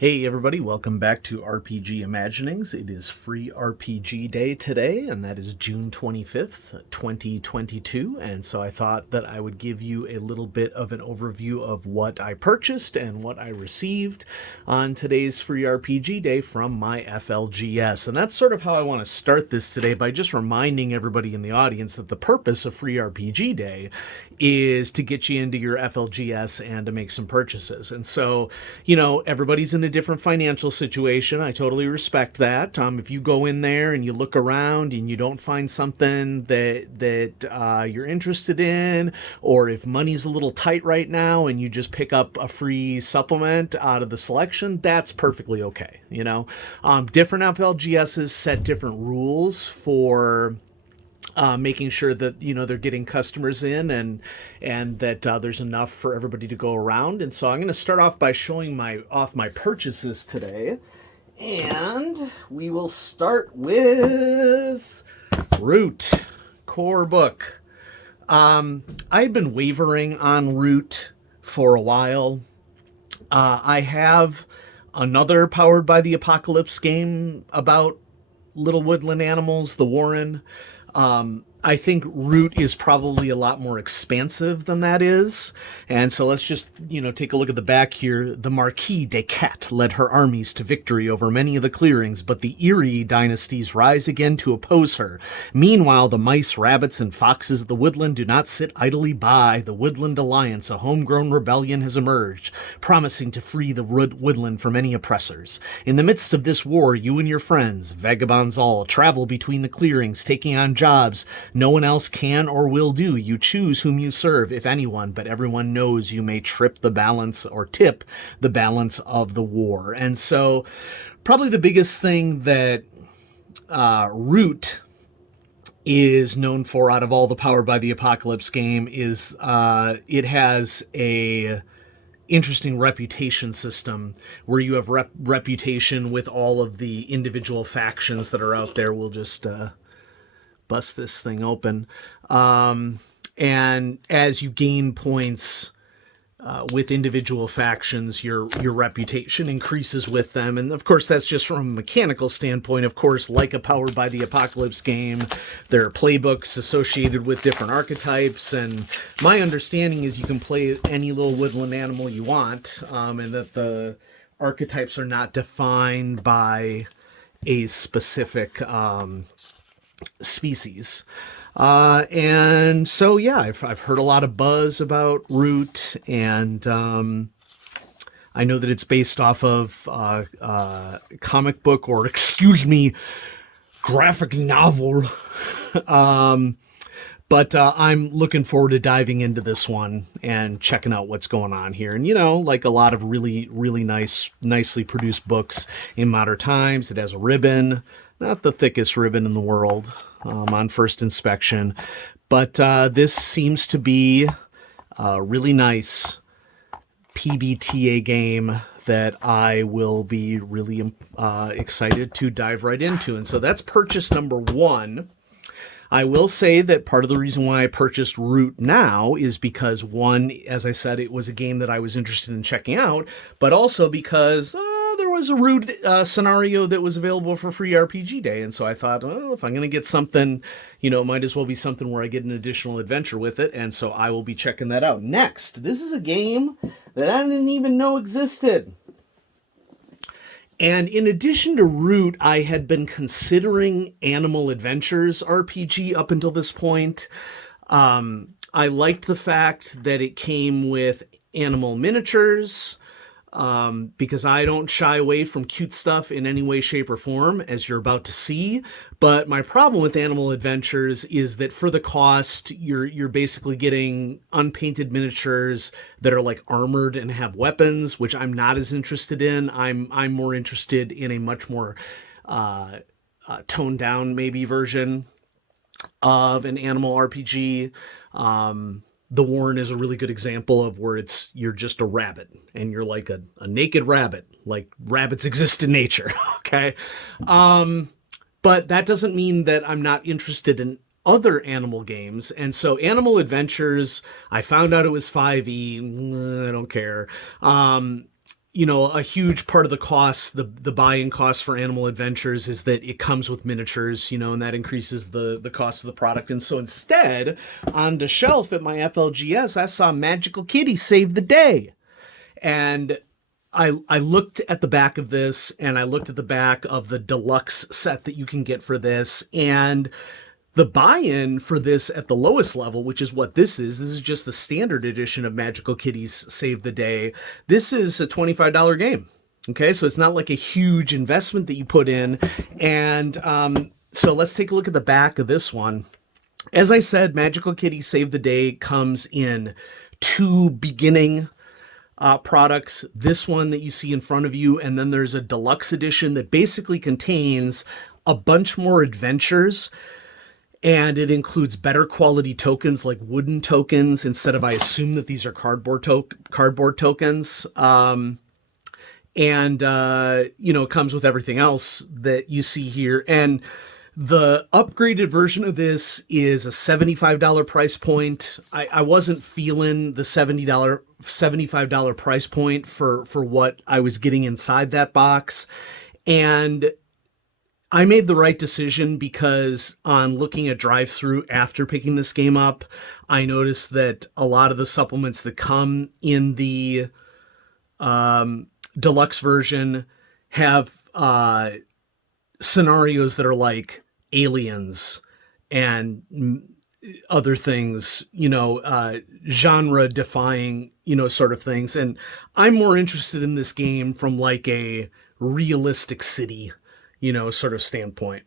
Hey everybody, welcome back to RPG Imaginings. It is Free RPG Day today, and that is June 25th, 2022. And so I thought that I would give you a little bit of an overview of what I purchased and what I received on today's Free RPG Day from my FLGS. And that's sort of how I want to start this today, by just reminding everybody in the audience that the purpose of Free RPG Day is to get you into your FLGS and to make some purchases. And so, everybody's in a different financial situation. I totally respect that. If you go in there and you look around and you don't find something that you're interested in, or if money's a little tight right now and you just pick up a free supplement out of the selection, that's perfectly okay. Different FLGSs set different rules for making sure that they're getting customers in and that there's enough for everybody to go around. And so I'm going to start off by showing my purchases today, and we will start with Root core book. I've been wavering on Root for a while. I have another Powered by the Apocalypse game about little woodland animals, the Warren. I think Root is probably a lot more expansive than that is. And so let's just, take a look at the back here. The Marquis des Cats led her armies to victory over many of the clearings, but the Erie dynasties rise again to oppose her. Meanwhile, the mice, rabbits, and foxes of the woodland do not sit idly by. The Woodland Alliance, a homegrown rebellion, has emerged, promising to free the woodland from any oppressors. In the midst of this war, you and your friends, vagabonds all, travel between the clearings, taking on jobs no one else can or will do. You choose whom you serve, if anyone, but everyone knows you may tip the balance of the war. And so probably the biggest thing that Root is known for out of all the Powered by the Apocalypse game is it has a interesting reputation system where you have reputation with all of the individual factions that are out there. We'll just bust this thing open. And as you gain points with individual factions, your reputation increases with them. And of course, that's just from a mechanical standpoint. Of course, like a Powered by the Apocalypse game, there are playbooks associated with different archetypes. And my understanding is you can play any little woodland animal you want, and that the archetypes are not defined by a specific species. And so, yeah, I've heard a lot of buzz about Root, and I know that it's based off of comic book, or graphic novel. But I'm looking forward to diving into this one and checking out what's going on here. And, like a lot of really, really nicely produced books in modern times, it has a ribbon. Not the thickest ribbon in the world on first inspection, but this seems to be a really nice PBTA game that I will be really excited to dive right into. And so that's purchase number one. I will say that part of the reason why I purchased Root now is because, one, as I said, it was a game that I was interested in checking out, but also because there was a Root scenario that was available for Free RPG Day. And so I thought, well, if I'm going to get something, it might as well be something where I get an additional adventure with it. And so I will be checking that out. Next, this is a game that I didn't even know existed. And in addition to Root, I had been considering Animal Adventures RPG up until this point. I liked the fact that it came with animal miniatures, because I don't shy away from cute stuff in any way, shape, or form, as you're about to see. But my problem with Animal Adventures is that for the cost, you're basically getting unpainted miniatures that are like armored and have weapons, which I'm not as interested in. I'm more interested in a much more toned down maybe version of an animal RPG. The Warren is a really good example of where you're just a rabbit and you're like a naked rabbit, like rabbits exist in nature. Okay. But that doesn't mean that I'm not interested in other animal games. And so Animal Adventures, I found out it was 5e. I don't care. a huge part of the cost, the buy-in cost for Animal Adventures is that it comes with miniatures, and that increases the cost of the product. And so instead, on the shelf at my FLGS, I saw Magical Kitty Save the Day. And I looked at the back of this, and I looked at the back of the deluxe set that you can get for this, and the buy-in for this at the lowest level, which is what this is just the standard edition of Magical Kitties Save the Day. This is a $25 game. Okay, so it's not like a huge investment that you put in. And so let's take a look at the back of this one. As I said, Magical Kitties Save the Day comes in 2 beginning products. This one that you see in front of you, and then there's a deluxe edition that basically contains a bunch more adventures. And it includes better quality tokens, like wooden tokens, instead of, I assume that these are cardboard tokens. It comes with everything else that you see here. And the upgraded version of this is a $75 price point. I wasn't feeling the $75 price point for what I was getting inside that box. And I made the right decision because on looking at DriveThru after picking this game up, I noticed that a lot of the supplements that come in the deluxe version have scenarios that are like aliens and other things, genre defying, sort of things. And I'm more interested in this game from like a realistic city, sort of standpoint,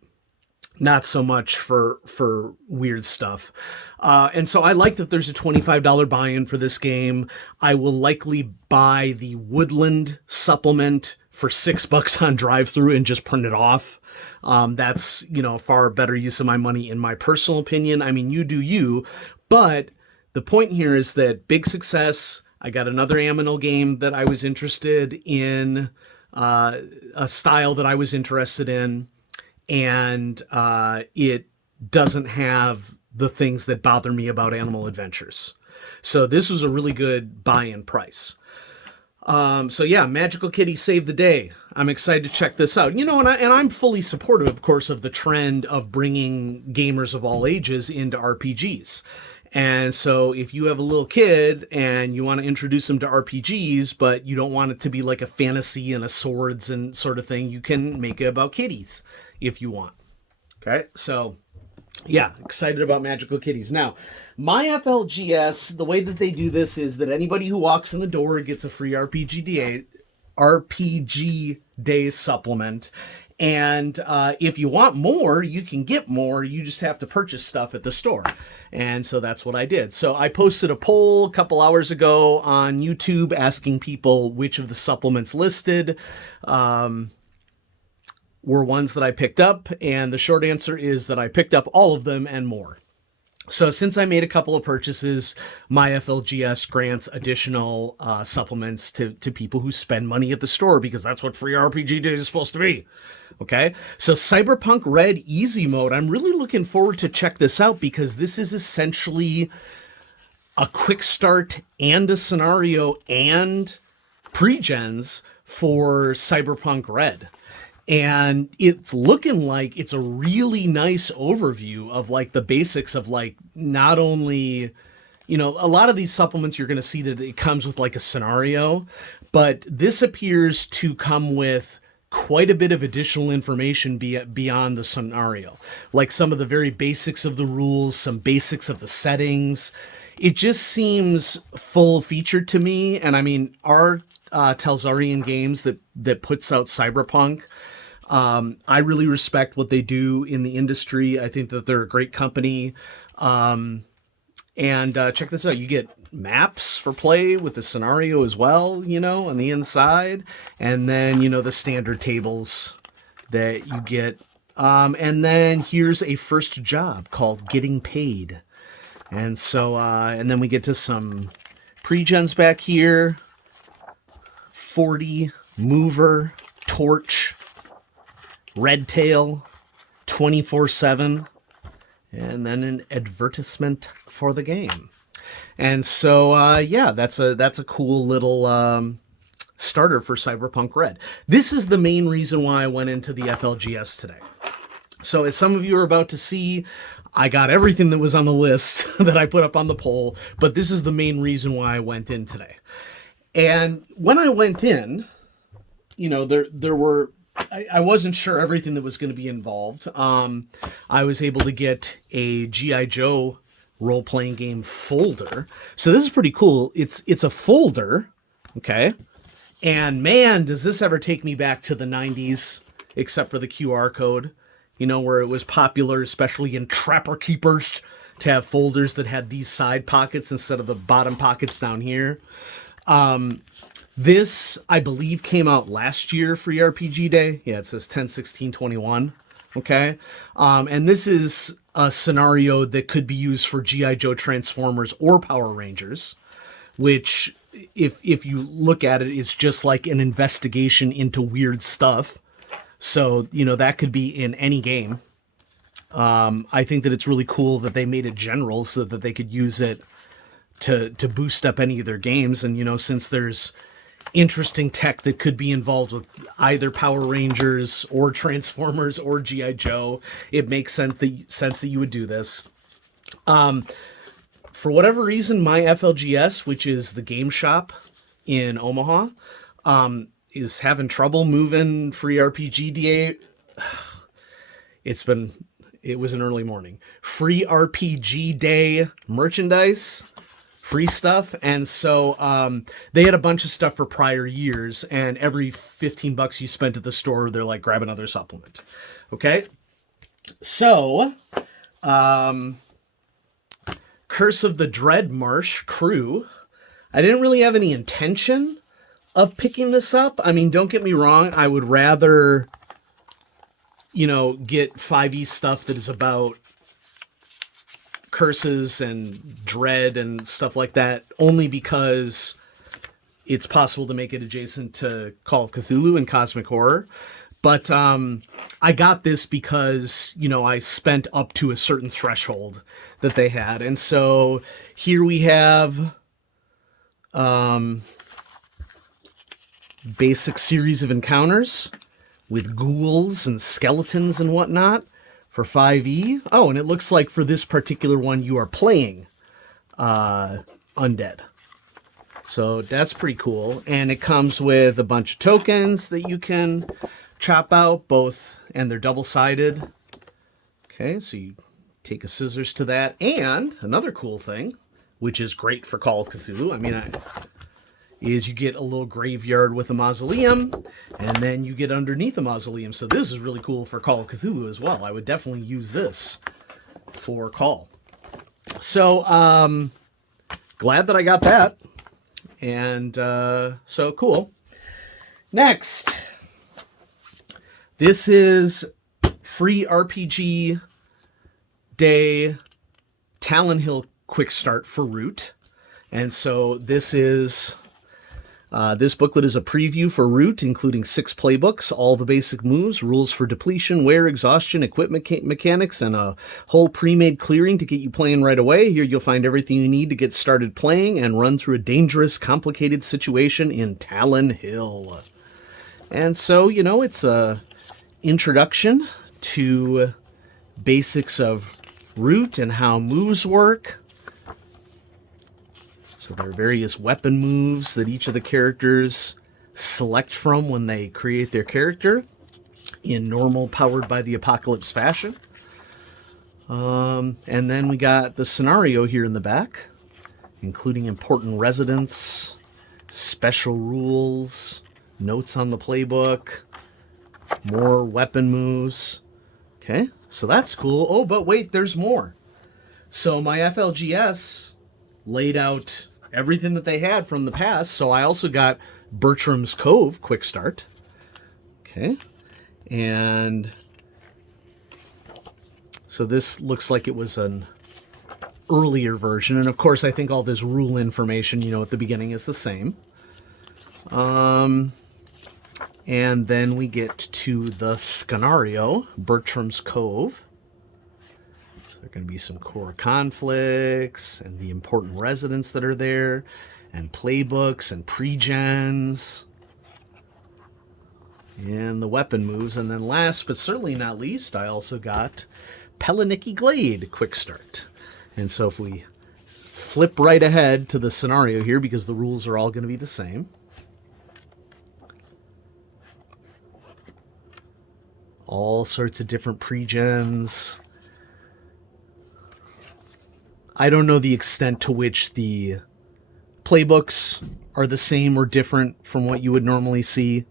not so much for weird stuff. And so I like that there's a $25 buy-in for this game. I will likely buy the Woodland supplement for $6 on DriveThru and just print it off. That's, far better use of my money in my personal opinion. I mean, you do you, but the point here is that big success. I got another Aminal game that I was interested in, a style that I was interested in, and it doesn't have the things that bother me about Animal Adventures. So this was a really good buy-in price. Magical Kitty Save the Day. I'm excited to check this out. And I'm fully supportive, of course, of the trend of bringing gamers of all ages into RPGs. And so if you have a little kid and you want to introduce them to RPGs, but you don't want it to be like a fantasy and a swords and sort of thing, you can make it about kitties if you want. Okay, so yeah, excited about Magical Kitties. Now, my FLGS, the way that they do this is that anybody who walks in the door gets a free RPG Day supplement. And if you want more, you can get more. You just have to purchase stuff at the store. And so that's what I did. So I posted a poll a couple hours ago on YouTube asking people which of the supplements listed were ones that I picked up. And the short answer is that I picked up all of them and more. So since I made a couple of purchases, my FLGS grants additional supplements to people who spend money at the store, because that's what free RPG Day is supposed to be. Okay, so Cyberpunk Red Easy Mode. I'm really looking forward to check this out, because this is essentially a quick start and a scenario and pre-gens for Cyberpunk Red. And it's looking like it's a really nice overview of like the basics of like not only, a lot of these supplements you're going to see that it comes with like a scenario, but this appears to come with quite a bit of additional information beyond the scenario, like some of the very basics of the rules, some basics of the settings. It just seems full featured to me. And I mean, our Talzarian Games that puts out Cyberpunk, I really respect what they do in the industry. I think that they're a great company. And check this out. You get maps for play with the scenario as well, on the inside. And then, the standard tables that you get. And then here's a first job called Getting Paid. And so, and then we get to some pre-gens back here. 40, Mover, Torch, Red Tail, 24/7, and then an advertisement for the game. And so, that's a cool little starter for Cyberpunk Red. This is the main reason why I went into the FLGS today. So as some of you are about to see, I got everything that was on the list that I put up on the poll, but this is the main reason why I went in today. And when I went in, you know, there were, I wasn't sure everything that was going to be involved. I was able to get a G.I. Joe role-playing game folder. So this is pretty cool. It's a folder, okay? And man, does this ever take me back to the 90s, except for the QR code, you know, where it was popular, especially in Trapper Keepers, to have folders that had these side pockets instead of the bottom pockets down here. This, I believe, came out last year, Free RPG Day. Yeah, it says 10/16/21. Okay. And this is a scenario that could be used for G.I. Joe, Transformers, or Power Rangers, which, if you look at it, is just like an investigation into weird stuff. So, you know, that could be in any game. I think that it's really cool that they made it general so that they could use it to boost up any of their games. And, you know, since there's interesting tech that could be involved with either Power Rangers or Transformers or G.I. Joe, it makes sense that you would do this. For whatever reason, my FLGS, which is the game shop in Omaha, is having trouble moving Free RPG Day. It was an early morning. Free RPG Day merchandise, free stuff. And so they had a bunch of stuff for prior years, and every $15 you spent at the store, they're like, grab another supplement. Okay. So, Curse of the Dread Marsh crew. I didn't really have any intention of picking this up. I mean, don't get me wrong. I would rather, you know, get 5e stuff that is about curses and dread and stuff like that, only because it's possible to make it adjacent to Call of Cthulhu and Cosmic Horror. But I got this because, you know, I spent up to a certain threshold that they had. And so here we have basic series of encounters with ghouls and skeletons and whatnot for 5e. Oh, and it looks like for this particular one, you are playing undead. So that's pretty cool. And it comes with a bunch of tokens that you can chop out, both, and they're double-sided. Okay, so you take a scissors to that. And another cool thing, which is great for Call of Cthulhu, is you get a little graveyard with a mausoleum, and then you get underneath a mausoleum. So this is really cool for Call of Cthulhu as well. I would definitely use this for Call. So, glad that I got that. And so cool. Next, this is Free RPG Day Talon Hill Quick Start for Root. And so this is this booklet is a preview for Root, including 6 playbooks, all the basic moves, rules for depletion, wear, exhaustion, equipment mechanics, and a whole pre-made clearing to get you playing right away. Here you'll find everything you need to get started playing and run through a dangerous, complicated situation in Talon Hill. And so, you know, it's a introduction to basics of Root and how moves work. So there are various weapon moves that each of the characters select from when they create their character in normal Powered by the Apocalypse fashion. And then we got the scenario here in the back, including important residents, special rules, notes on the playbook, more weapon moves. Okay, so that's cool. Oh, but wait, there's more. So my FLGS laid out everything that they had from the past. So I also got Bertram's Cove Quick Start. Okay. And so this looks like it was an earlier version. And of course, I think all this rule information, you know, at the beginning is the same. And then we get to the scenario, Bertram's Cove. There are going to be some core conflicts and the important residents that are there, and playbooks and pre-gens. and the weapon moves. And then last but certainly not least, I also got Peliniki Glade Quick Start. And so if we flip right ahead to the scenario here, because the rules are all going to be the same. All sorts of different pre-gens. I don't know the extent to which the playbooks are the same or different from what you would normally see,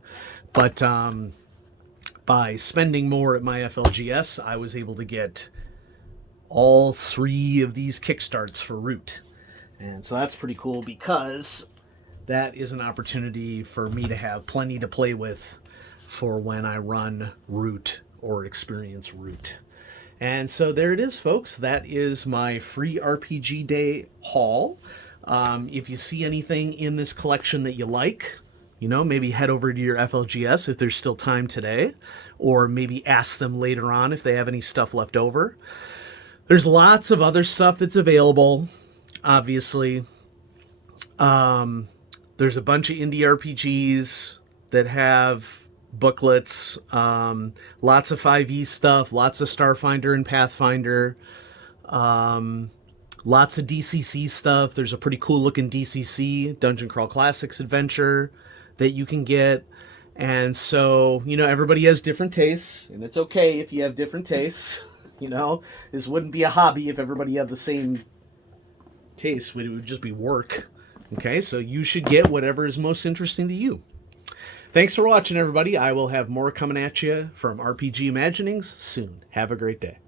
but by spending more at my FLGS, I was able to get all 3 of these kickstarts for Root. And so that's pretty cool, because that is an opportunity for me to have plenty to play with for when I run Root or experience Root. And so there it is, folks. That is my free RPG Day haul. If you see anything in this collection that you like, you know, maybe head over to your FLGS if there's still time today, or maybe ask them later on if they have any stuff left over. There's lots of other stuff that's available, obviously. There's a bunch of indie RPGs that have booklets, lots of 5e stuff, lots of Starfinder and Pathfinder, lots of DCC stuff. There's a pretty cool looking DCC, Dungeon Crawl Classics adventure, that you can get. And so, you know, everybody has different tastes, and it's okay if you have different tastes. You know, this wouldn't be a hobby if everybody had the same taste. It would just be work. Okay, so you should get whatever is most interesting to you. Thanks for watching, everybody. I will have more coming at you from RPG Imaginings soon. Have a great day.